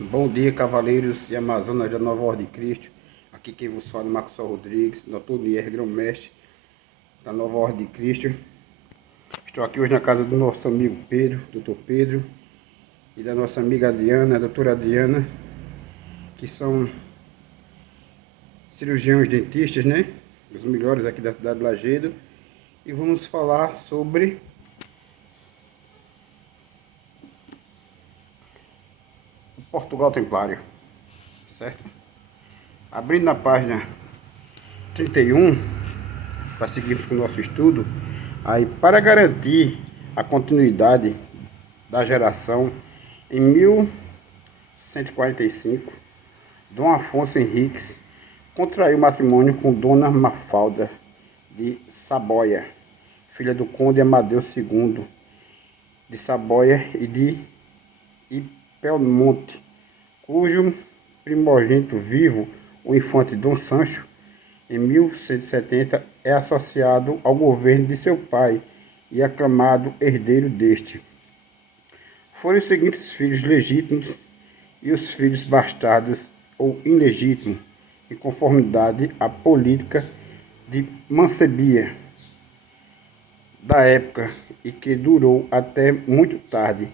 Bom dia, cavaleiros e amazonas da Nova Ordem de Cristo. Aqui quem vos fala é Marcos Rodrigues, doutor Nier, grão-mestre da Nova Ordem de Cristo. Estou aqui hoje na casa do nosso amigo Pedro, doutor Pedro, e da nossa amiga Adriana, a doutora Adriana, que são cirurgiões dentistas, né? Os melhores aqui da cidade de Lagedo. E vamos falar sobre o Portugal Templário, certo? Abrindo na página 31, para seguirmos com o nosso estudo, aí para garantir a continuidade da geração, em 1145, Dom Afonso Henriques contraiu matrimônio com Dona Mafalda de Saboia, filha do conde Amadeu II de Saboia e de Belmonte, cujo primogênito vivo, o infante Dom Sancho, em 1170, é associado ao governo de seu pai e aclamado herdeiro deste. Foram os seguintes filhos legítimos e os filhos bastardos ou ilegítimos, em conformidade à política de mancebia da época e que durou até muito tarde,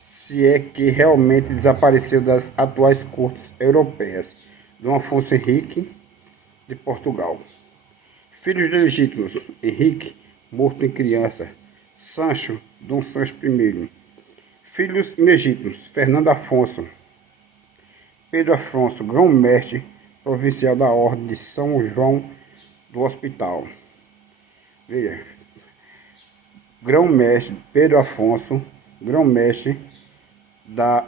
se é que realmente desapareceu das atuais cortes europeias. Dom Afonso Henrique de Portugal. Filhos legítimos: Henrique, morto em criança. Sancho, Dom Sancho I. Filhos ilegítimos: Fernando Afonso, Pedro Afonso, grão-mestre provincial da Ordem de São João do Hospital. Veja, grão-mestre Pedro Afonso, grão-mestre da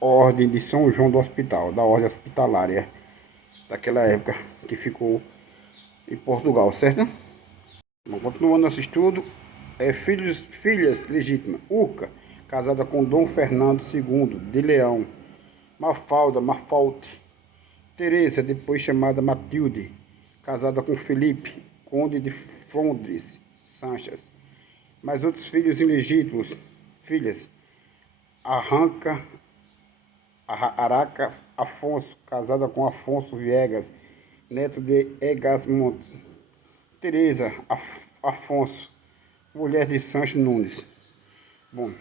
Ordem de São João do Hospital, da Ordem Hospitalária, daquela época que ficou em Portugal, certo? Bom, continuando nosso estudo, filhas legítimas: Urca, casada com Dom Fernando II de Leão. Mafalda, Mafalte. Teresa, depois chamada Matilde, casada com Felipe, conde de Flandres, Sanchas. Mais outros filhos ilegítimos: filhas: Araca Afonso, casada com Afonso Viegas, neto de Egasmontes. Teresa Afonso, mulher de Sancho Nunes. Bom,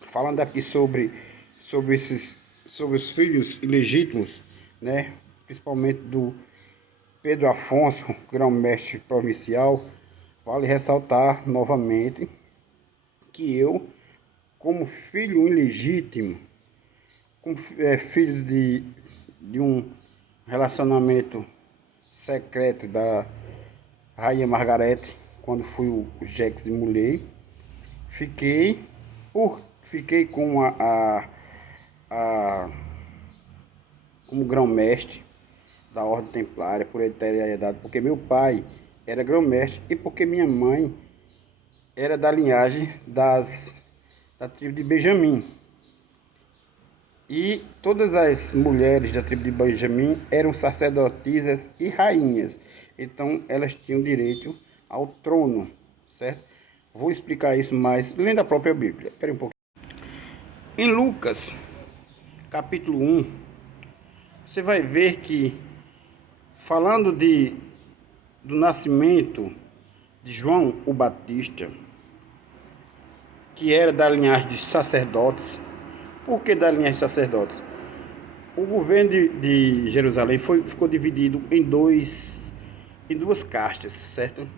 falando aqui sobre os filhos ilegítimos, né? Principalmente do Pedro Afonso, grão-mestre provincial, vale ressaltar novamente que eu, como filho ilegítimo, como filho de um relacionamento secreto da Rainha Margarete, quando fui o Jex e Mulher, fiquei com como grão-mestre da Ordem Templária por hereditariedade, porque meu pai era grão-mestre e porque minha mãe era da linhagem da tribo de Benjamim. E todas as mulheres da tribo de Benjamim eram sacerdotisas e rainhas. Então elas tinham direito ao trono, certo? Vou explicar isso mais lendo a própria Bíblia. Espera um pouquinho. Em Lucas, capítulo 1, você vai ver que, falando do nascimento de João o Batista, que era da linhagem de sacerdotes. Por que da linhagem de sacerdotes? O governo de Jerusalém ficou dividido em duas castas, certo?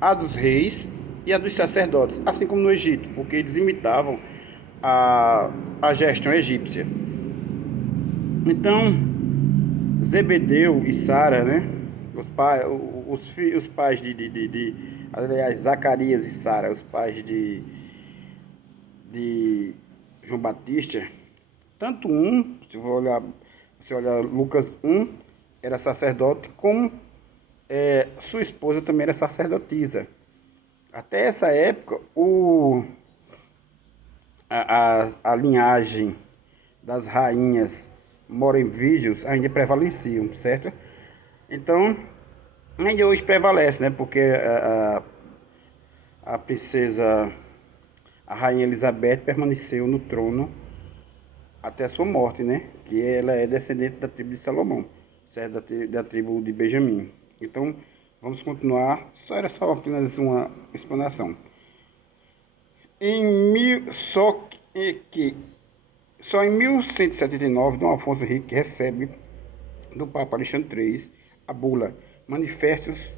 A dos reis e a dos sacerdotes, assim como no Egito, porque eles imitavam a gestão egípcia. Então, Zebedeu e Sara, né? Os pais aliás, Zacarias e Sara, os pais de João Batista, tanto se você olhar Lucas 1, era sacerdote, como sua esposa também era sacerdotisa. Até essa época, a linhagem das rainhas morenvídeos ainda prevaleciam, certo? Então, ainda hoje prevalece, né? Porque a princesa, a rainha Elizabeth permaneceu no trono até a sua morte, né? Que ela é descendente da tribo de Salomão, certo? Da tribo de Benjamim. Então, vamos continuar. Era só apenas uma explanação. Só em 1179, Dom Afonso Henrique recebe do Papa Alexandre III a bula Manifestus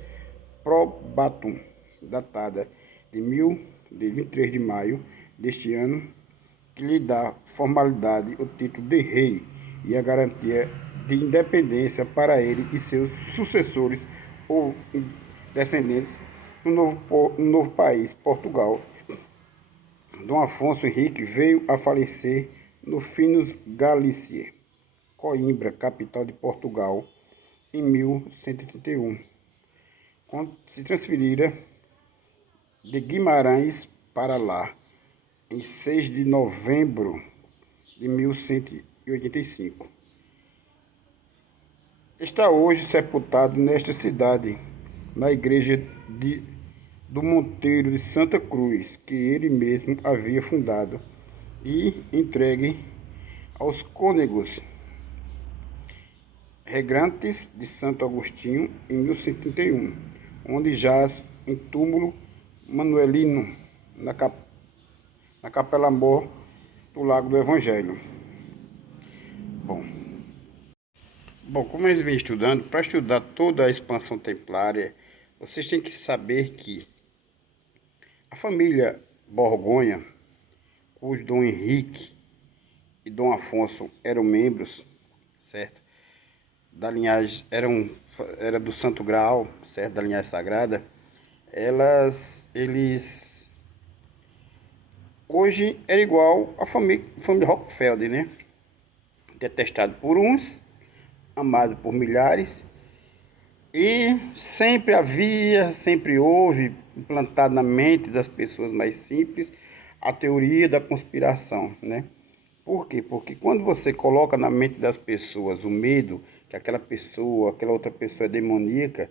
Probatum, datada de 23 de maio deste ano, que lhe dá formalidade o título de rei e a garantia de independência para ele e seus sucessores ou descendentes no novo país, Portugal. Dom Afonso Henrique veio a falecer no Finos Galícia, Coimbra, capital de Portugal, em 1131, quando se transferira de Guimarães para lá, em 6 de novembro de 1185. Está hoje sepultado nesta cidade, na igreja do Monteiro de Santa Cruz, que ele mesmo havia fundado e entregue aos cônegos regrantes de Santo Agostinho em 1131, onde jaz em túmulo manuelino na Capela Mor do Lago do Evangelho. Bom, como eles vêm estudando, para estudar toda a expansão templária, vocês têm que saber que a família Borgonha, cujo Dom Henrique e Dom Afonso eram membros, certo? Da linhagem, era do Santo Graal, certo? Da linhagem sagrada, eles hoje era igual a família Rockefeller, né? Detestado por uns, amado por milhares, e sempre houve implantado na mente das pessoas mais simples a teoria da conspiração, né? Por quê? Porque quando você coloca na mente das pessoas o medo que aquela outra pessoa é demoníaca,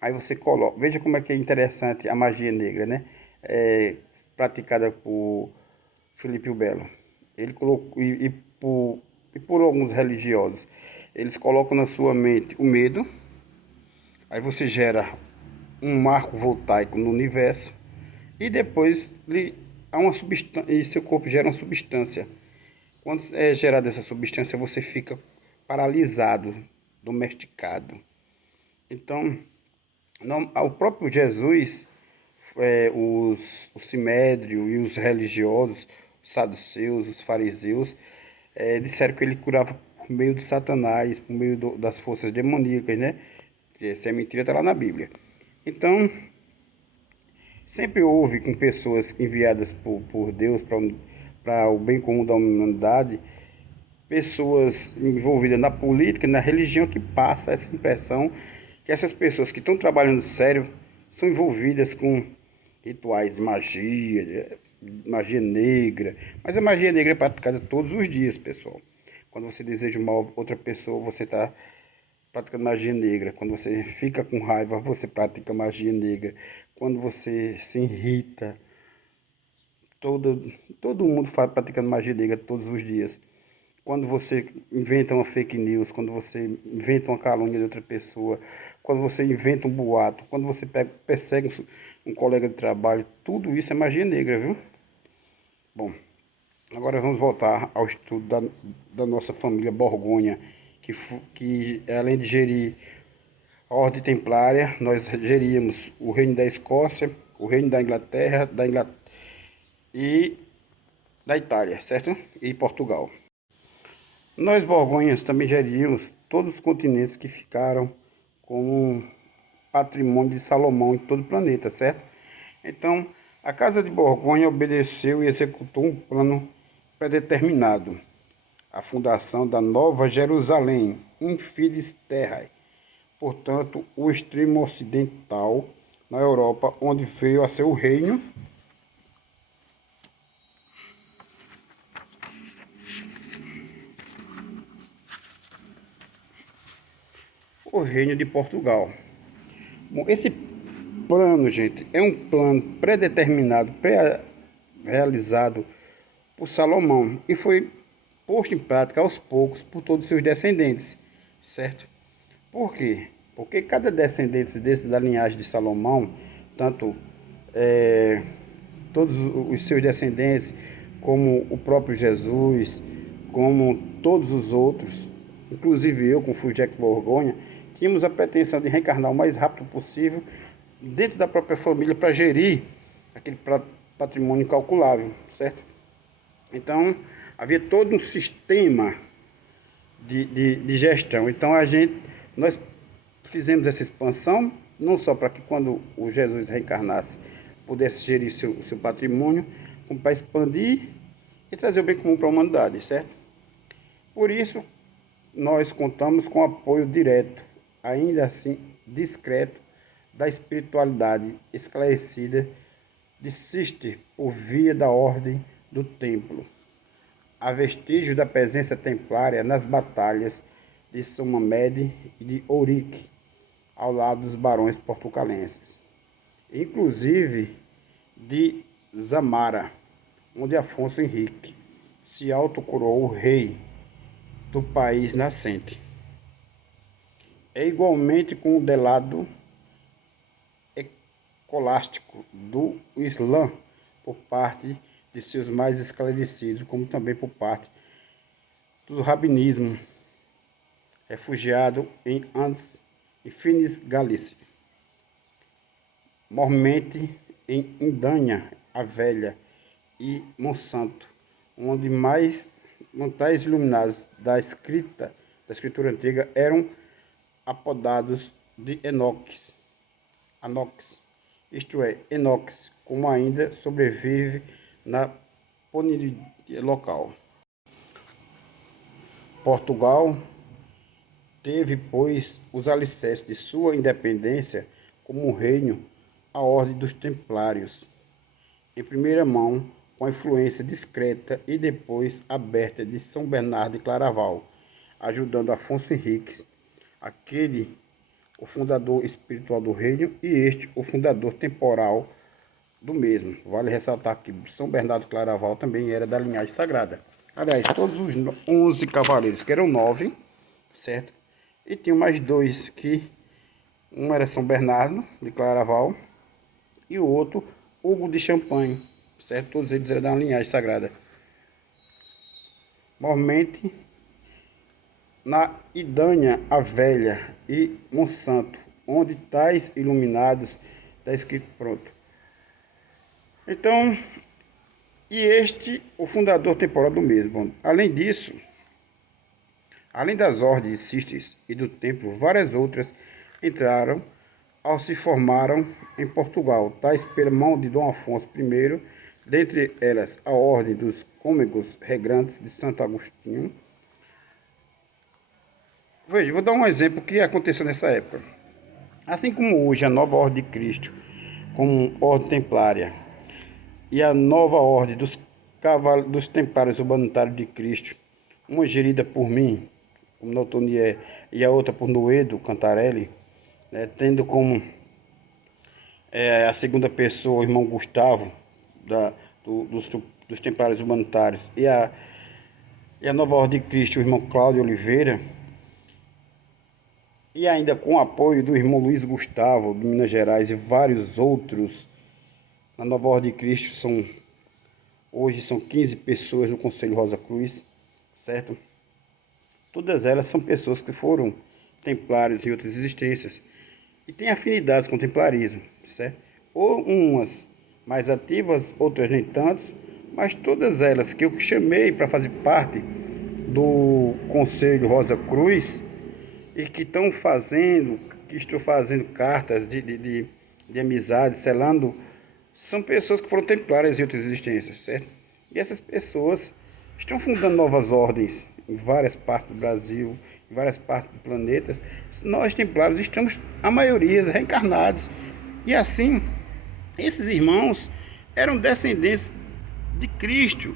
aí você coloca, veja como é que é interessante a magia negra, né? Praticada por Felipe o Belo. Ele colocou, e por alguns religiosos, eles colocam na sua mente o medo, aí você gera um marco voltaico no universo, e depois há uma substância, e seu corpo gera uma substância. Quando é gerada essa substância, você fica paralisado, domesticado. Então, o próprio Jesus, os simédrios e os religiosos, os saduceus, os fariseus, disseram que ele curava por meio de Satanás, por meio das forças demoníacas, né? Essa é mentira, está lá na Bíblia. Então, sempre houve com pessoas enviadas por Deus para o bem comum da humanidade, pessoas envolvidas na política, na religião, que passa essa impressão que essas pessoas que estão trabalhando sério são envolvidas com rituais de magia negra. Mas a magia negra é praticada todos os dias, pessoal. Quando você deseja mal a outra pessoa, você está praticando magia negra. Quando você fica com raiva, você pratica magia negra. Quando você se irrita, todo mundo faz praticando magia negra todos os dias. Quando você inventa uma fake news, quando você inventa uma calúnia de outra pessoa, quando você inventa um boato, quando você persegue um colega de trabalho, tudo isso é magia negra, viu? Bom, agora vamos voltar ao estudo da nossa família Borgonha, que além de gerir a Ordem Templária, nós geríamos o Reino da Escócia, o Reino da Inglaterra, e da Itália, certo? E Portugal. Nós, Borgonhas, também geríamos todos os continentes que ficaram como patrimônio de Salomão em todo o planeta, certo? Então, a Casa de Borgonha obedeceu e executou um plano predeterminado, a fundação da Nova Jerusalém, in fides terrae, portanto, o extremo ocidental na Europa, onde veio a ser o reino de Portugal. Bom, esse plano, gente, é um plano predeterminado, realizado por Salomão, e foi posto em prática aos poucos por todos os seus descendentes, certo? Por quê? Porque cada descendente desse da linhagem de Salomão, tanto todos os seus descendentes, como o próprio Jesus, como todos os outros, inclusive eu, com o Jack Borgonha, tínhamos a pretensão de reencarnar o mais rápido possível dentro da própria família para gerir aquele patrimônio incalculável, certo? Então, havia todo um sistema de gestão. Então, nós fizemos essa expansão, não só para que quando o Jesus reencarnasse, pudesse gerir seu patrimônio, como para expandir e trazer o bem comum para a humanidade, certo? Por isso, nós contamos com apoio direto, ainda assim discreto, da espiritualidade esclarecida de Cister por via da ordem do templo. Há vestígios da presença templária nas batalhas de São Mamede e de Ourique, ao lado dos barões portucalenses, inclusive de Zamara, onde Afonso Henrique se autocoroou rei do país nascente. É igualmente com o delado escolástico do Islã por parte de seus mais esclarecidos, como também por parte do rabinismo, refugiado em Andes e Finis Galícia, mormente em Indanha a Velha e Monsanto, onde mais montais iluminados da escritura antiga eram apodados de Enoques, isto é, Enoques, como ainda sobrevive na poniria local. Portugal teve, pois, os alicerces de sua independência como reino a ordem dos templários, em primeira mão com a influência discreta e depois aberta de São Bernardo de Claraval, ajudando Afonso Henriques, aquele o fundador espiritual do reino e este o fundador temporal do mesmo. Vale ressaltar que São Bernardo de Claraval também era da linhagem sagrada. Aliás, todos os 11 cavaleiros, que eram 9, certo? E tinha mais 2, que um era São Bernardo de Claraval e o outro Hugo de Champagne, certo? Todos eles eram da linhagem sagrada. Mormente na Idanha a Velha e Monsanto, onde tais iluminados está escrito pronto. Então, e este o fundador temporal do mesmo. Além disso, além das ordens de Cistes e do templo, várias outras entraram ao se formaram em Portugal, tais pela mão de Dom Afonso I, dentre elas a ordem dos Cômegos Regrantes de Santo Agostinho. Veja, vou dar um exemplo que aconteceu nessa época. Assim como hoje a nova ordem de Cristo, como ordem templária, e a nova ordem dos templários humanitários de Cristo, uma gerida por mim, como Nautonier, e a outra por Noedo Cantarelli, né, tendo como a segunda pessoa o irmão Gustavo, dos templários humanitários, e a nova ordem de Cristo, o irmão Cláudio Oliveira, e ainda com o apoio do irmão Luiz Gustavo, de Minas Gerais, e vários outros. Na Nova Ordem de Cristo hoje são 15 pessoas no Conselho Rosa Cruz, certo? Todas elas são pessoas que foram templários em outras existências e têm afinidades com o templarismo, certo? Ou umas mais ativas, outras nem tanto, mas todas elas que eu chamei para fazer parte do Conselho Rosa Cruz e que estou fazendo cartas de amizade, selando, são pessoas que foram templárias em outras existências, certo? E essas pessoas estão fundando novas ordens em várias partes do Brasil, em várias partes do planeta. Nós, templários, estamos, a maioria, reencarnados. E assim, esses irmãos eram descendentes de Cristo,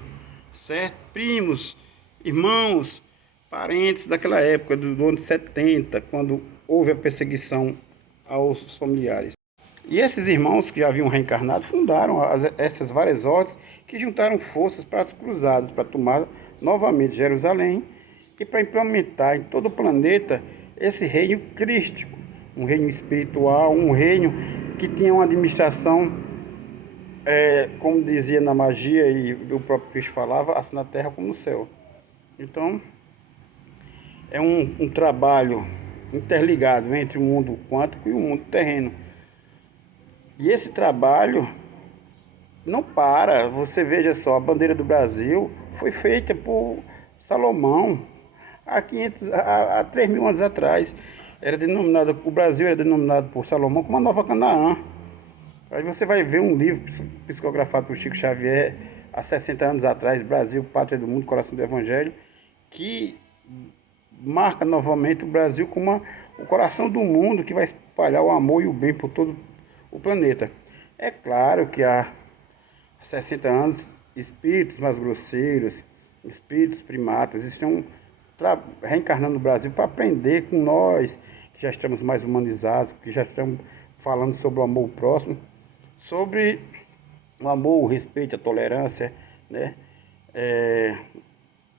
certo? Primos, irmãos, parentes daquela época, do ano 70, quando houve a perseguição aos familiares. E esses irmãos que já haviam reencarnado fundaram essas várias ordens que juntaram forças para as cruzadas, para tomar novamente Jerusalém e para implementar em todo o planeta esse reino crístico, um reino espiritual, um reino que tinha uma administração, como dizia na magia e o próprio Cristo falava, assim na terra como no céu. Então, é um trabalho interligado entre o mundo quântico e o mundo terreno. E esse trabalho não para. Você veja só, a bandeira do Brasil foi feita por Salomão há 3.000 anos atrás. O Brasil era denominado por Salomão como a Nova Canaã. Aí você vai ver um livro psicografado por Chico Xavier há 60 anos atrás, Brasil, Pátria do Mundo, Coração do Evangelho, que marca novamente o Brasil como o coração do mundo que vai espalhar o amor e o bem por todo o planeta. É claro que há 60 anos, espíritos mais grosseiros, espíritos primatas, estão reencarnando no Brasil para aprender com nós, que já estamos mais humanizados, que já estamos falando sobre o amor próximo, sobre o amor, o respeito, a tolerância, né?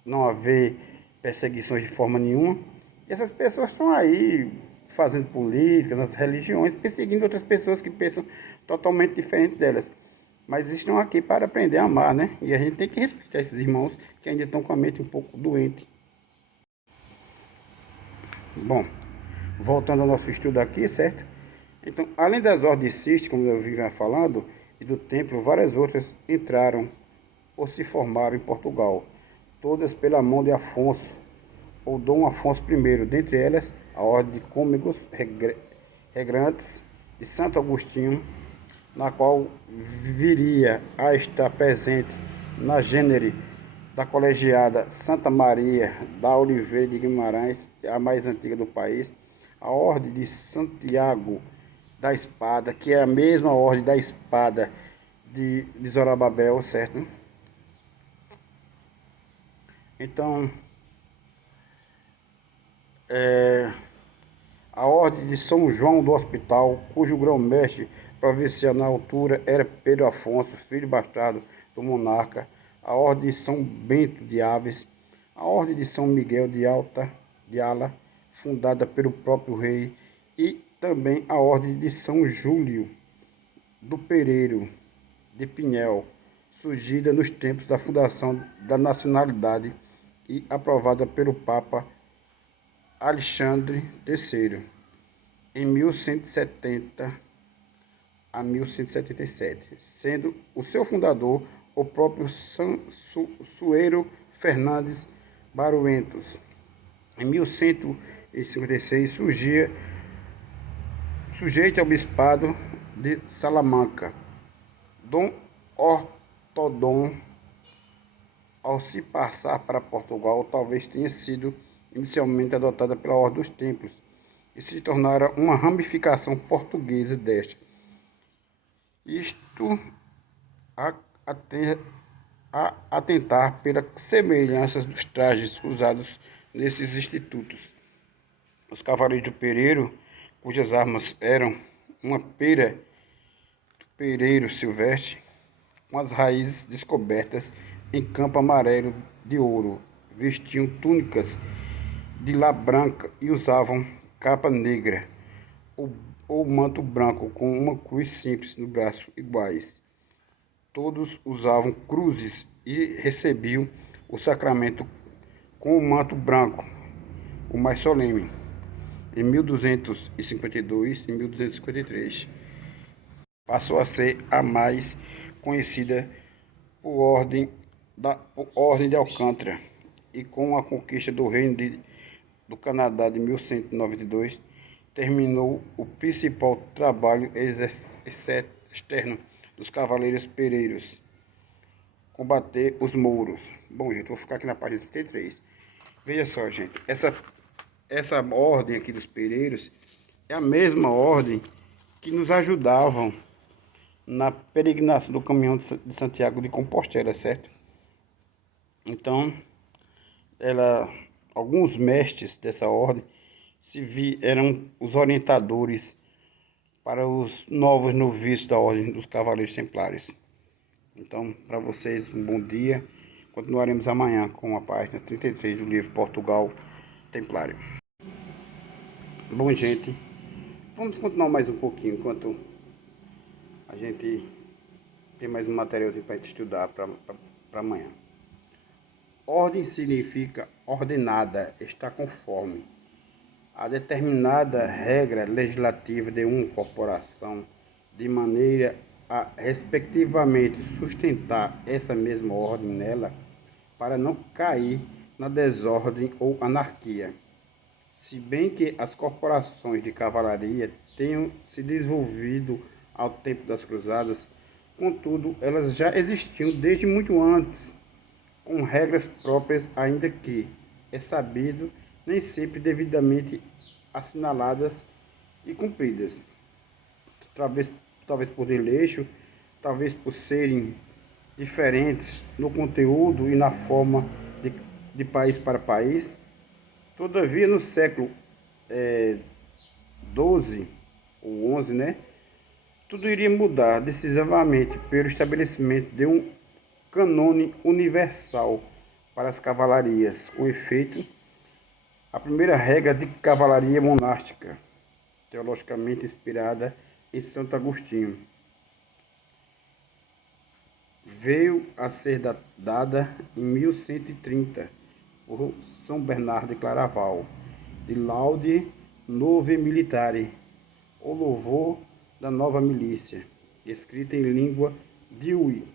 Não haver perseguições de forma nenhuma. E essas pessoas estão aí fazendo política nas religiões, perseguindo outras pessoas que pensam totalmente diferente delas. Mas estão aqui para aprender a amar, né? E a gente tem que respeitar esses irmãos que ainda estão com a mente um pouco doente. Bom, voltando ao nosso estudo aqui, certo? Então, além das ordens como eu vinha falando, e do templo, várias outras entraram ou se formaram em Portugal, todas pela mão de Afonso, ou Dom Afonso I, dentre elas a Ordem de Cômegos Regrantes de Santo Agostinho, na qual viria a estar presente na gênere da colegiada Santa Maria da Oliveira de Guimarães, a mais antiga do país, a Ordem de Santiago da Espada, que é a mesma Ordem da Espada de Zorobabel, certo? Então, a Ordem de São João do Hospital, cujo grão-mestre provincial na altura era Pedro Afonso, filho bastardo do monarca, a Ordem de São Bento de Aves, a Ordem de São Miguel de Ala, fundada pelo próprio rei, e também a Ordem de São Júlio do Pereiro de Pinhel, surgida nos tempos da fundação da nacionalidade e aprovada pelo Papa Alexandre III, em 1170 a 1177, sendo o seu fundador o próprio Sueiro Fernandes Baruentos. Em 1156 surgia sujeito ao bispado de Salamanca. Dom Ortodão, ao se passar para Portugal, talvez tenha sido inicialmente adotada pela Ordem dos Templos e se tornara uma ramificação portuguesa desta. Isto a atentar pelas semelhanças dos trajes usados nesses institutos. Os cavaleiros do Pereiro, cujas armas eram uma pera do pereiro silvestre, com as raízes descobertas em campo amarelo de ouro, vestiam túnicas de lã branca e usavam capa negra ou manto branco com uma cruz simples no braço iguais. Todos usavam cruzes e recebiam o sacramento com o manto branco, o mais solene, em 1252 e 1253. Passou a ser a mais conhecida por ordem de Alcântara, e com a conquista do Reino do Canadá de 1192, terminou o principal trabalho externo dos cavaleiros pereiros, combater os mouros. Bom, gente, vou ficar aqui na página 33. Veja só, gente, essa ordem aqui dos pereiros é a mesma ordem que nos ajudavam na peregrinação do caminhão de Santiago de Compostela, certo? Então, alguns mestres dessa ordem eram os orientadores para os novos noviços da Ordem dos Cavaleiros Templários. Então, para vocês, um bom dia, Continuaremos amanhã com a página 33 do livro Portugal Templário. Bom, gente, vamos continuar mais um pouquinho enquanto a gente tem mais um materialzinho para estudar para amanhã. Ordem significa ordenada, está conforme a determinada regra legislativa de uma corporação, de maneira a, respectivamente, sustentar essa mesma ordem nela, para não cair na desordem ou anarquia. Se bem que as corporações de cavalaria tenham se desenvolvido ao tempo das cruzadas, contudo, elas já existiam desde muito antes, com regras próprias, ainda que, é sabido, nem sempre devidamente assinaladas e cumpridas. Talvez por desleixo, talvez por serem diferentes no conteúdo e na forma de país para país. Todavia, no século XII ou XI, né, tudo iria mudar decisivamente pelo estabelecimento de um cânone universal para as cavalarias, com efeito, a primeira regra de cavalaria monástica, teologicamente inspirada em Santo Agostinho, veio a ser dada em 1130 por São Bernardo de Claraval, de Laude Nove Militari, o louvor da nova milícia, escrita em língua diui,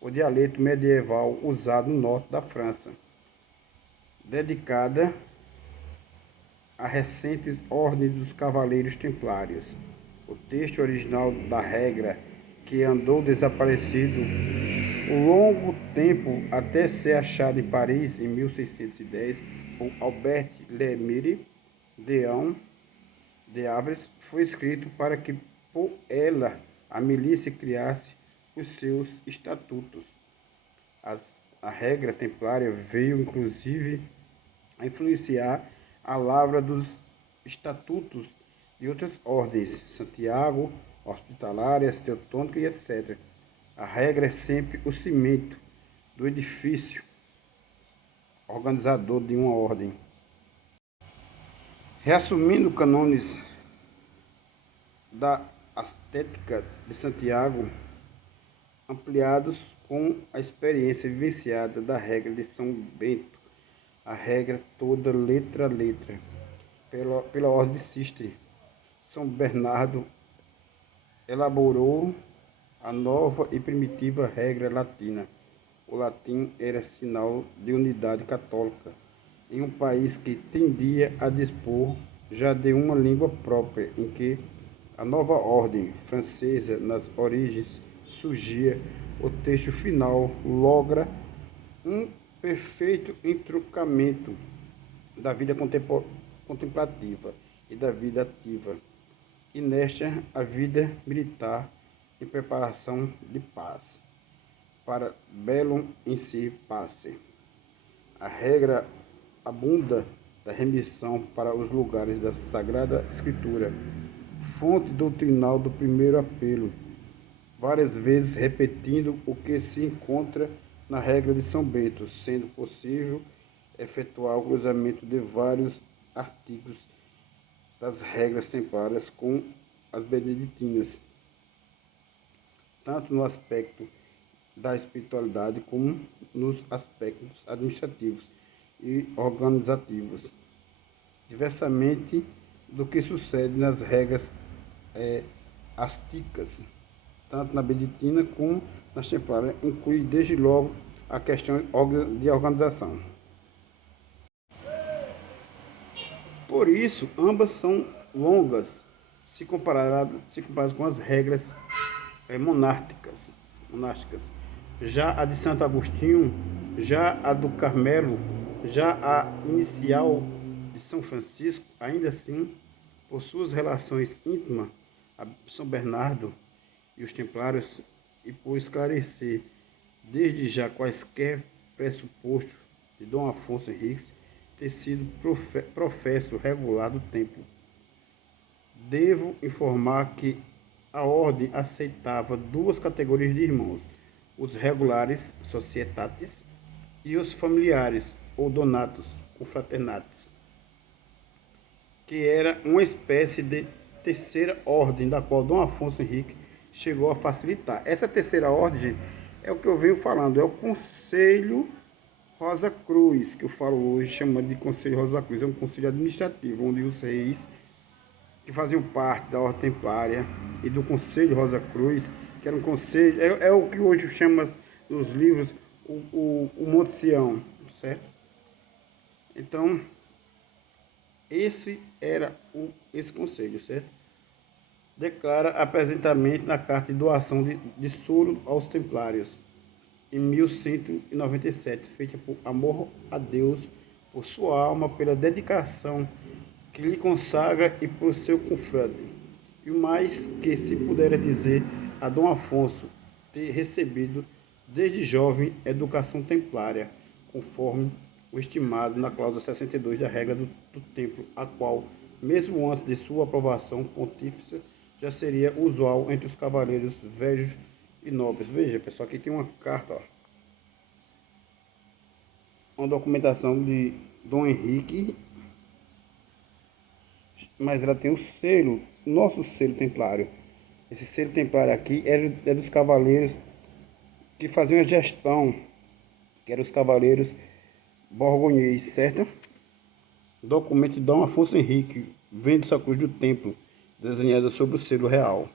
o dialeto medieval usado no norte da França, dedicada a recentes ordens dos Cavaleiros Templários. O texto original da regra, que andou desaparecido um longo tempo até ser achado em Paris em 1610 por Albert Lemire de Havres, foi escrito para que por ela a milícia criasse os seus estatutos. A regra templária veio inclusive a influenciar a lavra dos estatutos de outras ordens, Santiago, hospitalárias, teutônicas e etc. A regra é sempre o cimento do edifício organizador de uma ordem. Reassumindo cânones da ascética de Santiago, ampliados com a experiência vivenciada da regra de São Bento, a regra toda letra a letra, pela ordem de Cister, São Bernardo elaborou a nova e primitiva regra latina. O latim era sinal de unidade católica, em um país que tendia a dispor já de uma língua própria, em que a nova ordem francesa nas origens surgia. O texto final logra um perfeito entroncamento da vida contemplativa e da vida ativa, e nesta a vida militar em preparação de paz, para bellum in si pace. A regra abunda da remissão para os lugares da Sagrada Escritura, fonte doutrinal do primeiro apelo, várias vezes repetindo o que se encontra na regra de São Bento, sendo possível efetuar o cruzamento de vários artigos das regras templárias com as beneditinas, tanto no aspecto da espiritualidade como nos aspectos administrativos e organizativos, diversamente do que sucede nas regras ascéticas, tanto na beneditina como nas templárias, inclui desde logo a questão de organização. Por isso, ambas são longas se comparadas com as regras monásticas. Já a de Santo Agostinho, já a do Carmelo, já a inicial de São Francisco, ainda assim, por suas relações íntimas a São Bernardo e os templários, e por esclarecer desde já quaisquer pressupostos de Dom Afonso Henriques ter sido professo regular do templo. Devo informar que a ordem aceitava duas categorias de irmãos: os regulares societatis, e os familiares, ou donatos, confraternates, que era uma espécie de terceira ordem, da qual Dom Afonso Henrique chegou a facilitar. Essa terceira ordem, gente, é o que eu venho falando, é o Conselho Rosa Cruz, que eu falo hoje, chamando de Conselho Rosa Cruz. É um conselho administrativo, onde os reis que faziam parte da Ordem Templária e do Conselho Rosa Cruz, que era um conselho, é o que hoje chama nos livros o Monte Sião, certo? Então, esse era esse conselho, certo? Declara apresentamento na carta de doação de soro aos templários, em 1197, feita por amor a Deus, por sua alma, pela dedicação que lhe consagra e por seu confrade. E o mais que se pudera dizer a Dom Afonso ter recebido desde jovem educação templária, conforme o estimado na cláusula 62 da regra do templo, a qual, mesmo antes de sua aprovação pontífice, já seria usual entre os cavaleiros velhos e nobres. Veja, pessoal, aqui tem uma carta, ó, uma documentação de Dom Henrique, mas ela tem o selo, nosso selo templário. Esse selo templário aqui é dos cavaleiros que faziam a gestão, que eram os cavaleiros borgonhês, certo? Documento de Dom Afonso Henrique, vendo sua cruz do templo, desenhada sobre o selo real.